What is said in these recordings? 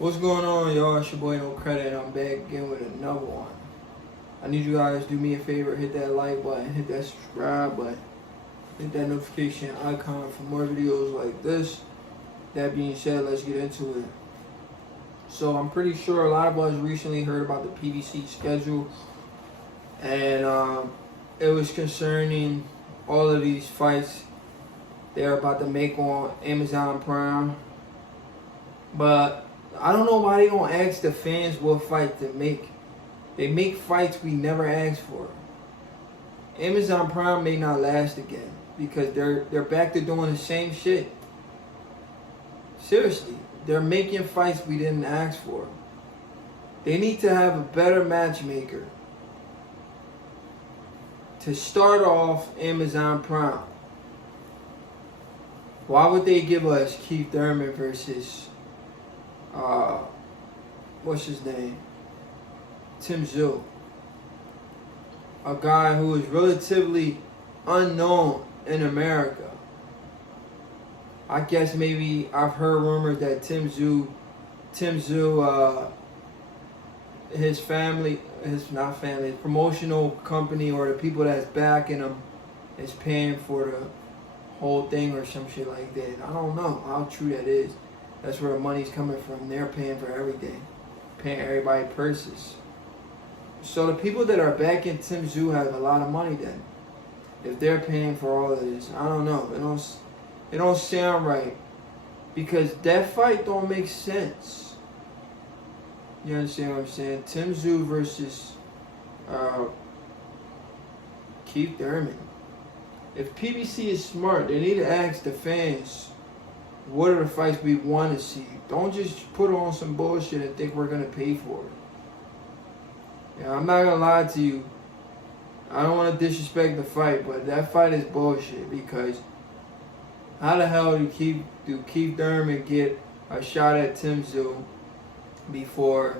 What's going on, y'all? It's your boy No Credit, and I'm back again with another one. I need you guys to do me a favor, hit that like button, hit that subscribe button, hit that notification icon for more videos like this. That being said, let's get into it. So I'm pretty sure a lot of us recently heard about the PBC schedule, and it was concerning all of these fights they're about to make on Amazon Prime. But I don't know why they don't ask the fans what fight to make. They make fights we never asked for. Amazon Prime may not last again because they're back to doing the same shit. Seriously, they're making fights we didn't ask for. They need to have a better matchmaker to start off Amazon Prime. Why would they give us Keith Thurman versus what's his name? Tim Tszyu. A guy who is relatively unknown in America. I guess maybe I've heard rumors that Tim Tszyu, his family, his promotional company or the people that's backing him is paying for the whole thing or some shit like that. I don't know how true that is. That's where the money's coming from. They're paying for everything. Paying everybody purses. So the people that are backing Tim Tszyu have a lot of money then. If they're paying for all of this. I don't know. It don't sound right. Because that fight don't make sense. You understand what I'm saying? Tim Tszyu versus Keith Thurman. If PBC is smart, they need to ask the fans, what are the fights we want to see? Don't just put on some bullshit and think we're going to pay for it. Yeah, I'm not going to lie to you. I don't want to disrespect the fight, but that fight is bullshit because how the hell do Keith Thurman get a shot at Tim Tszyu before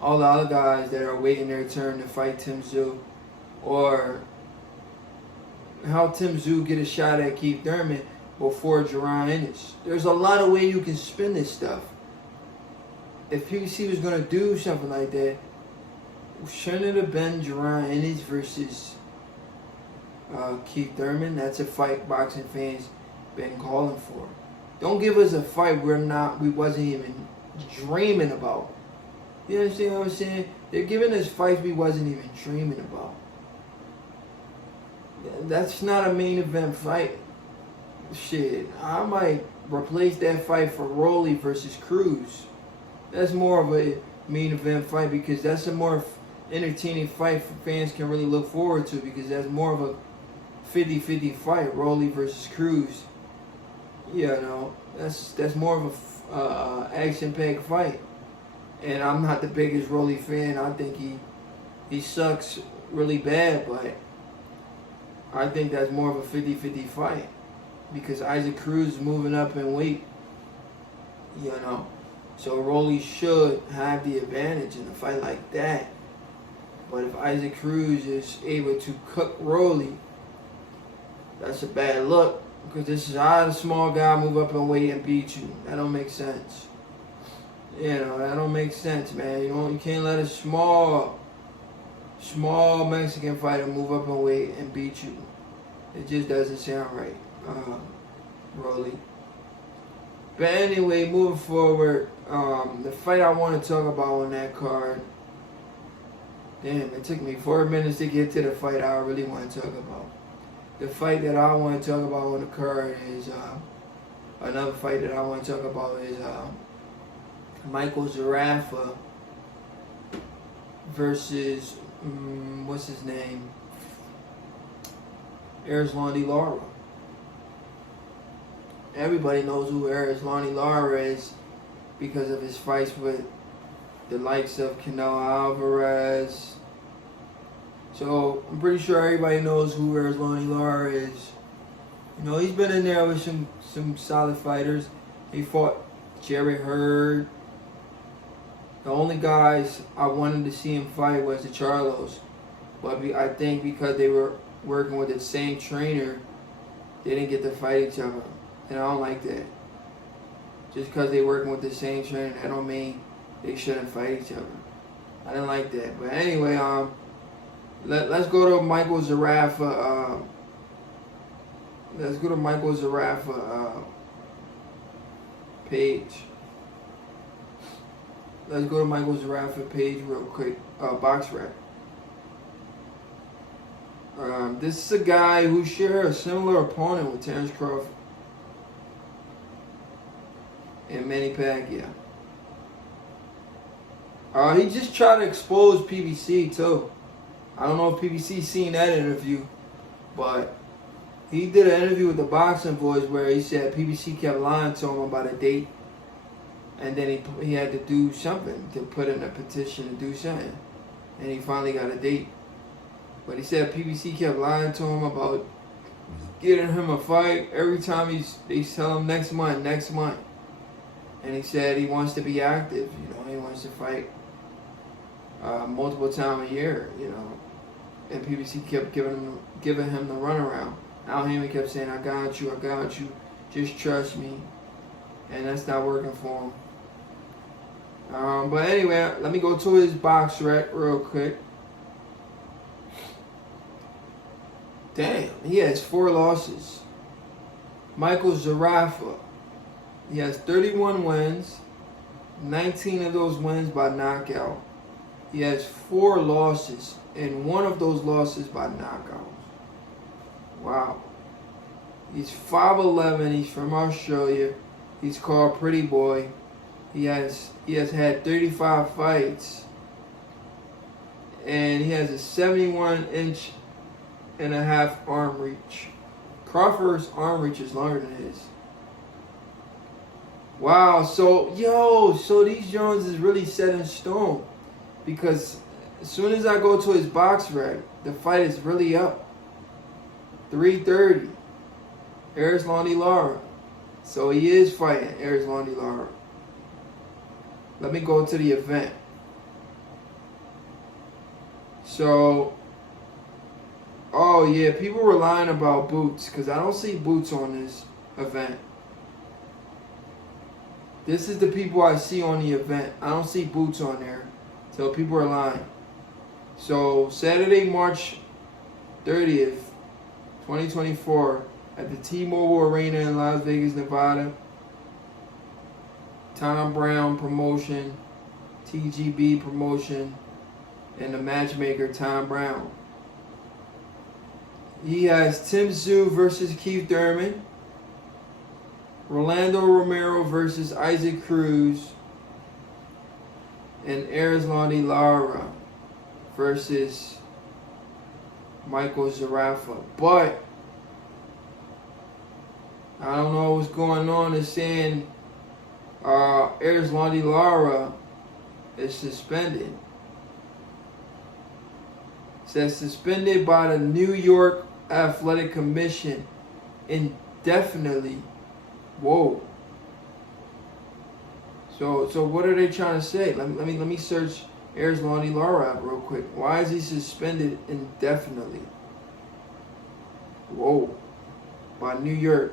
all the other guys that are waiting their turn to fight Tim Tszyu? Or how Tim Tszyu get a shot at Keith Thurman before Jerron Ennis? There's a lot of ways you can spin this stuff. If PBC was going to do something like that, shouldn't it have been Jerron Ennis versus Keith Thurman? That's a fight boxing fans been calling for. Don't give us a fight we wasn't even dreaming about. You understand what I'm saying? They're giving us fights we wasn't even dreaming about. That's not a main event fight. Shit, I might replace that fight for Rolly versus Cruz. That's more of a main event fight because that's a more entertaining fight for fans can really look forward to because that's more of a 50-50 fight, Rolly versus Cruz. You know, that's more of a action-packed fight. And I'm not the biggest Rolly fan. I think he sucks really bad, but I think that's more of a 50-50 fight. Because Isaac Cruz is moving up in weight, you know. So Rolly should have the advantage in a fight like that. But if Isaac Cruz is able to cook Rolly, that's a bad look. Because this is how the small guy move up in weight and beat you. That don't make sense. You know, that don't make sense, man. You can't let a small Mexican fighter move up in weight and beat you. It just doesn't sound right. Rolly. But anyway, moving forward, the fight I want to talk about on that card. Damn, it took me 4 minutes to get to the fight I really want to talk about. The fight that I want to talk about on the card is another fight that I want to talk about is Michael ZERAFA versus what's his name? ERISLANdy LARA. Everybody knows who ERISLANdy LARA is because of his fights with the likes of Canelo Alvarez. So I'm pretty sure everybody knows who ERISLANdy LARA is. You know, he's been in there with some solid fighters. He fought Jerry Hurd. The only guys I wanted to see him fight was the Charlos. But I think because they were working with the same trainer, they didn't get to fight each other. And I don't like that. Just because they're working with the same trainer, that don't mean they shouldn't fight each other. I didn't like that. But anyway, let's go to Michael ZERAFA. Let's go to Michael ZERAFA page. Let's go to Michael ZERAFA page real quick. BoxRec. This is a guy who shared a similar opponent with Terrence Crawford and Manny Pacquiao. He just tried to expose PBC too. I don't know if PBC seen that interview, but he did an interview with the Boxing Voice where he said PBC kept lying to him about a date, and then he had to do something to put in a petition to do something, and he finally got a date. But he said PBC kept lying to him about getting him a fight every time they tell him next month. And he said he wants to be active, he wants to fight multiple times a year, And PBC kept giving him the runaround. Al Heyman kept saying, I got you, just trust me. And that's not working for him. But anyway, let me go to his BoxRec real quick. Damn, he has 4 losses. Michael ZERAFA, he has 31 wins, 19 of those wins by knockout. He has 4 losses, and 1 of those losses by knockout. Wow. He's 5'11", he's from Australia. He's called Pretty Boy. He has had 35 fights. And he has a 71-inch and a half arm reach. Crawford's arm reach is longer than his. Wow, so these Jones is really set in stone, because as soon as I go to his BoxRec, the fight is really up. 3:30, ERISLANdy LARA. So he is fighting ERISLANdy LARA. Let me go to the event. So, oh yeah, people were lying about Boots, because I don't see Boots on this event. This is the people I see on the event. I don't see Boots on there. So people are lying. So Saturday, March 30th, 2024, at the T-Mobile Arena in Las Vegas, Nevada. Tom Brown promotion, TGB promotion, and the matchmaker Tom Brown. He has Tim Tszyu versus Keith Thurman, Rolando Romero versus Isaac Cruz, and ERISLANdy LARA versus Michael ZERAFA. But I don't know what's going on. They're saying ERISLANdy LARA is suspended. It says suspended by the New York Athletic Commission indefinitely. Whoa. So what are they trying to say? Let me search ERISLANdy LARA up real quick. Why is he suspended indefinitely? Whoa. By New York.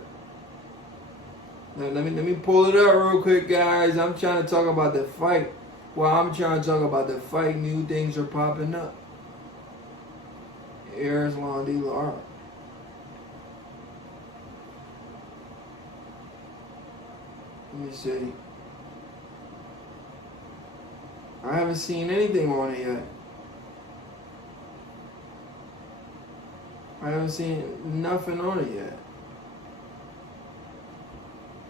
Let me pull it up real quick, guys. I'm trying to talk about the fight. While I'm trying to talk about the fight, new things are popping up. ERISLANdy LARA. Let me see. I haven't seen anything on it yet. I haven't seen nothing on it yet.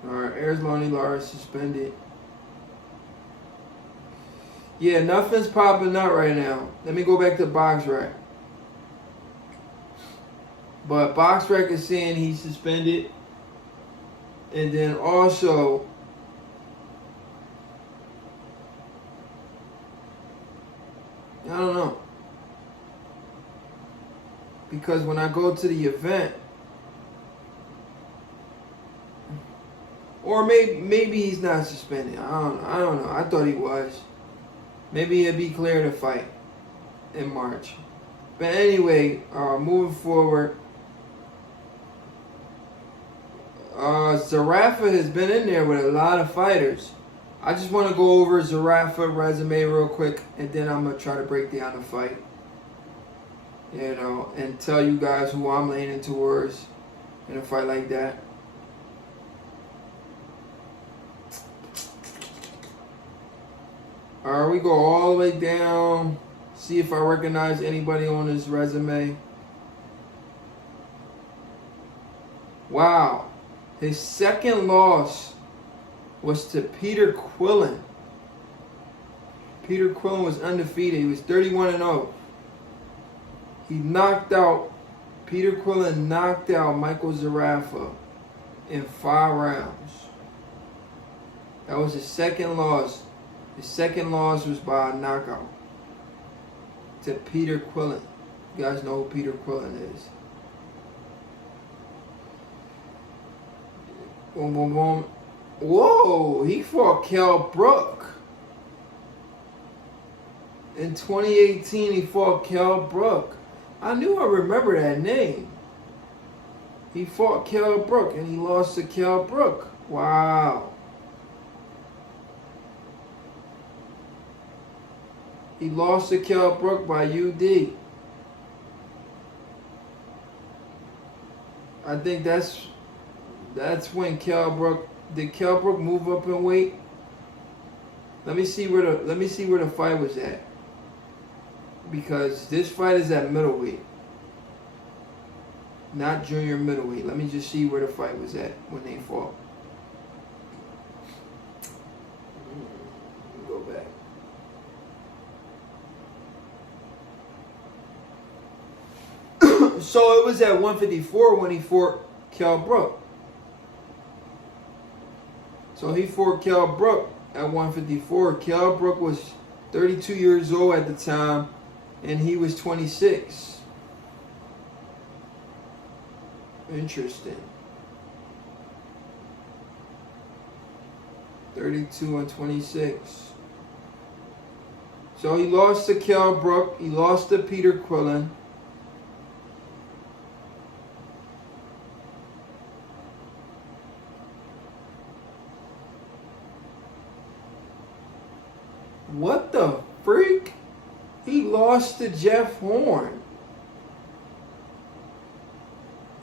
Alright, ERISLANdy LARA suspended. Yeah, nothing's popping up right now. Let me go back to BoxRec. But BoxRec is saying he's suspended. And then also, I don't know. Because when I go to the event, or maybe he's not suspended. I don't know. I thought he was. Maybe he'll be clear to fight in March. But anyway, moving forward, ZERAFA has been in there with a lot of fighters. I just want to go over ZERAFA resume real quick, and then I'm going to try to break down the fight. You know, and tell you guys who I'm leaning towards in a fight like that. Alright, we go all the way down. See if I recognize anybody on his resume. Wow. His second loss was to Peter Quillen. Peter Quillen was undefeated. He was 31-0. He knocked out, Peter Quillen knocked out Michael ZERAFA in 5 rounds. That was his second loss. His second loss was by a knockout to Peter Quillen. You guys know who Peter Quillen is. Boom, boom, boom. Whoa, he fought Kell Brook. In 2018, he fought Kell Brook. I knew I remember that name. He fought Kell Brook and he lost to Kell Brook. Wow. He lost to Kell Brook by UD. I think that's when Kell Brook, did Kell Brook move up in weight? Let me see where the fight was at. Because this fight is at middleweight. Not junior middleweight. Let me just see where the fight was at when they fought. Go back. So it was at 154 when he fought Kell Brook. So he fought Kell Brook at 154. Kell Brook was 32 years old at the time, and he was 26. Interesting. 32 and 26. So he lost to Kell Brook. He lost to Peter Quillen. What the freak? He lost to Jeff Horn.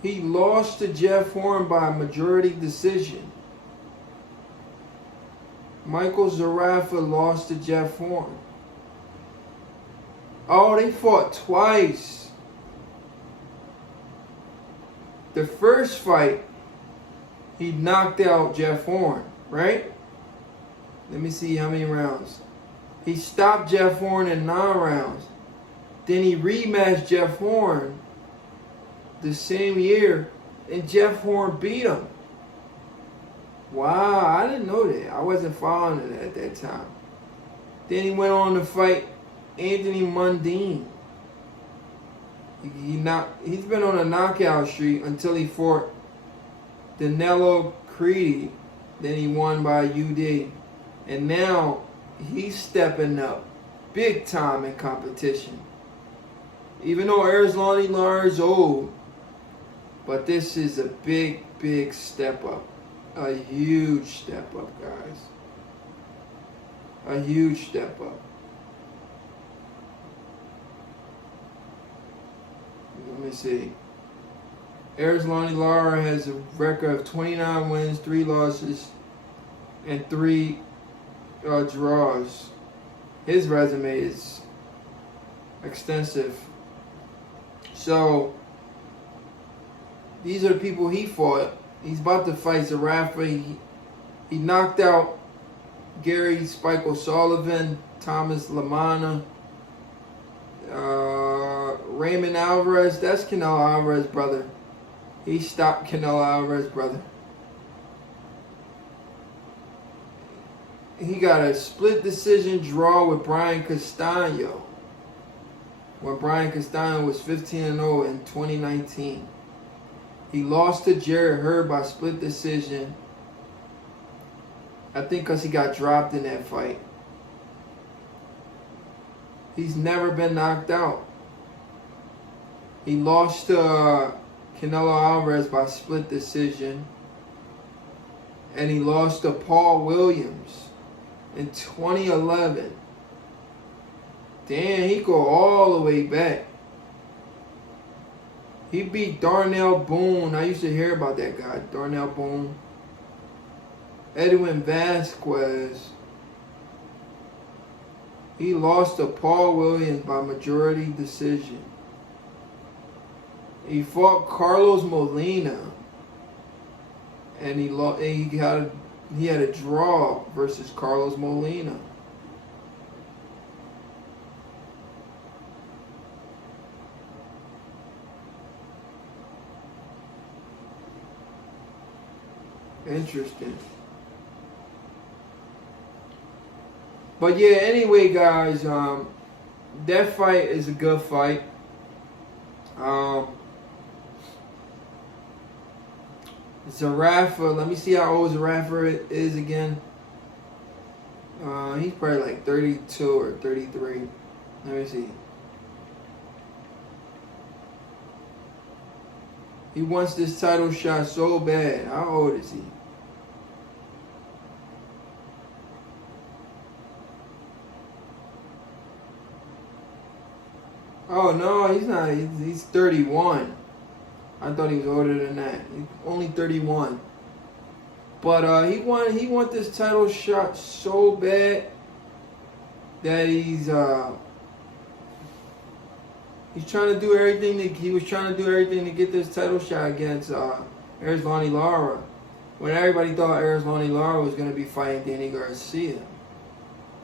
He lost to Jeff Horn by majority decision. Michael ZERAFA lost to Jeff Horn. Oh, they fought twice. The first fight, he knocked out Jeff Horn, right? Let me see how many rounds. He stopped Jeff Horn in 9 rounds. Then he rematched Jeff Horn the same year, and Jeff Horn beat him. Wow, I didn't know that. I wasn't following it at that time. Then he went on to fight Anthony Mundine. He's been on a knockout streak until he fought Danilo Creedy. Then he won by UD. And now he's stepping up big time in competition. Even though ERISLANdy LARA is old, but this is a big, big step up. A huge step up, guys. A huge step up. Let me see. ERISLANdy LARA has a record of 29 wins, 3 losses, and 3 draws. His resume is extensive. So these are the people he fought. He's about to fight ZERAFA. He knocked out Gary Spike O'Sullivan, Thomas Lamana, Raymond Alvarez. That's Canelo Alvarez's brother. He stopped Canelo Alvarez's brother. He got a split decision draw with Brian Castano when Brian Castano was 15-0 in 2019. He lost to Jared Hurd by split decision. I think because he got dropped in that fight. He's never been knocked out. He lost to Canelo Alvarez by split decision. And he lost to Paul Williams in 2011. Damn, he go all the way back. He beat Darnell Boone. I used to hear about that guy, Darnell Boone. Edwin Vasquez. He lost to Paul Williams by majority decision. He fought Carlos Molina, and he had a draw versus Carlos Molina. Interesting. But yeah, anyway, guys, that fight is a good fight. ZERAFA, let me see how old ZERAFA is again. He's probably like 32 or 33. Let me see. He wants this title shot so bad. How old is he? Oh, no, he's not. He's 31. I thought he was older than that. He's only 31. But he want this title shot so bad that he's trying to do everything. He was trying to do everything to get this title shot against ERISLANdy Lara, when everybody thought ERISLANdy Lara was going to be fighting Danny Garcia.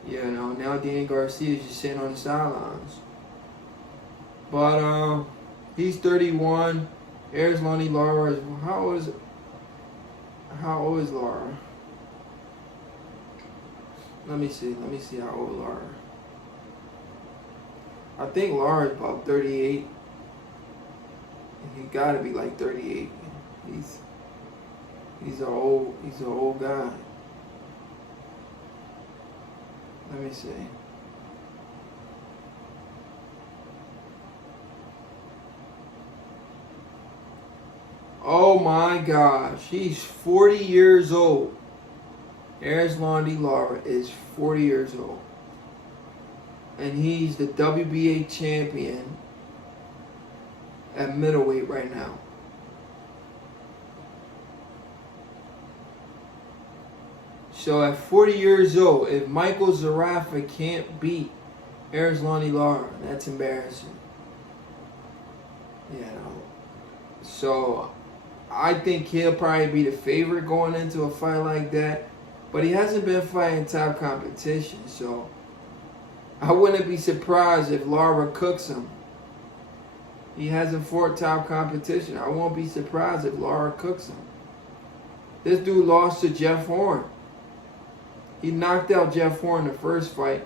You know, now Danny Garcia is just sitting on the sidelines. But he's 31. ERISLANdy Lara is, how old is Lara? Let me see how old Lara. I think Lara's about 38. He gotta be like 38. He's an old guy. Let me see. Oh my gosh, he's 40 years old. ERISLANdy Lara is 40 years old. And he's the WBA champion at middleweight right now. So at 40 years old, if Michael ZERAFA can't beat ERISLANdy Lara, that's embarrassing. You know. So I think he'll probably be the favorite going into a fight like that. But he hasn't been fighting top competition, so I wouldn't be surprised if Lara cooks him. He hasn't fought top competition. I won't be surprised if Lara cooks him. This dude lost to Jeff Horn. He knocked out Jeff Horn the first fight,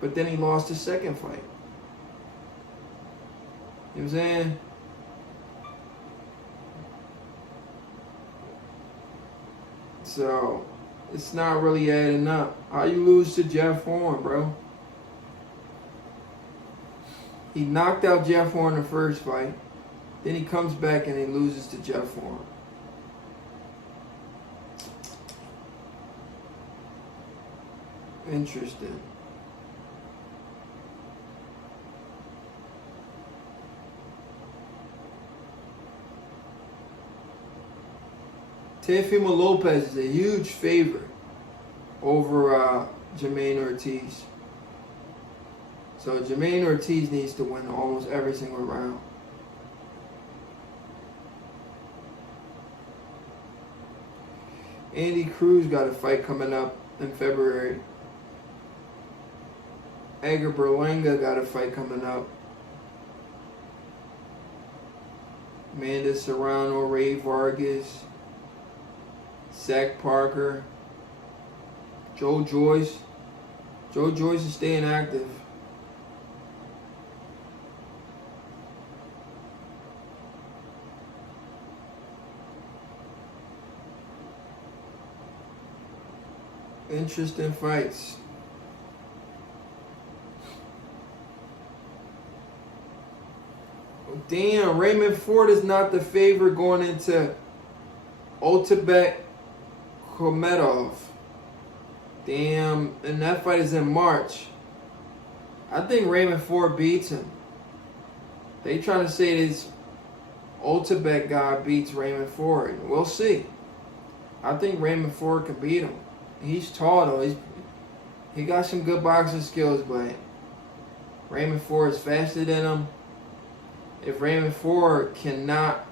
but then he lost the second fight. You know what I'm saying? So it's not really adding up. How you lose to Jeff Horn, bro? He knocked out Jeff Horn the first fight. Then he comes back and he loses to Jeff Horn. Interesting. Teofimo Lopez is a huge favorite over Jermaine Ortiz. So Jermaine Ortiz needs to win almost every single round. Andy Cruz got a fight coming up in February. Edgar Berlanga got a fight coming up. Amanda Serrano, Ray Vargas, Zach Parker, Joe Joyce. Joe Joyce is staying active. Interesting fights. Damn, Raymond Ford is not the favorite going into Otabek Khomedov. Damn, and that fight is in March. I think Raymond Ford beats him. They trying to say this Ultibet guy beats Raymond Ford. We'll see. I think Raymond Ford can beat him. He's tall though. He got some good boxing skills, but Raymond Ford is faster than him. If Raymond Ford cannot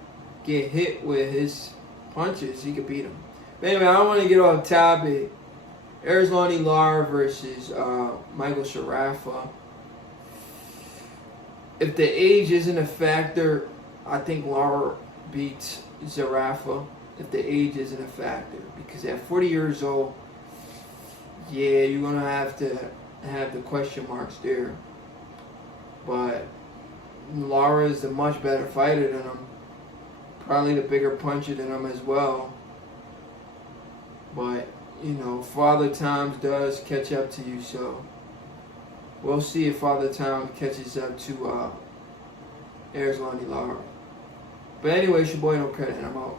get hit with his punches, he could beat him. But anyway, I don't want to get off topic. ERISLANdy LARA versus Michael ZERAFA. If the age isn't a factor, I think Lara beats ZERAFA. If the age isn't a factor, because at 40 years old, yeah, you're gonna have to have the question marks there. But Lara is a much better fighter than him. Probably the bigger puncher than him as well. But, you know, Father Time does catch up to you, so we'll see if Father Time catches up to ERISLANdy LARA. But anyway, it's your boy No Credit, and I'm out.